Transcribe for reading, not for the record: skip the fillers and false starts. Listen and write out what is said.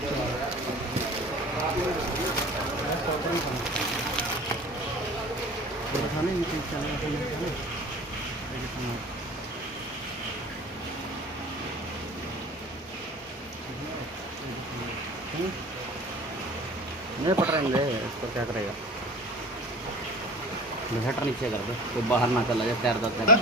नहीं पट रहे हैं इसको, क्या करेगा। हेटर नीचे कर दो तो बाहर ना चला जाए तैरता तैरता।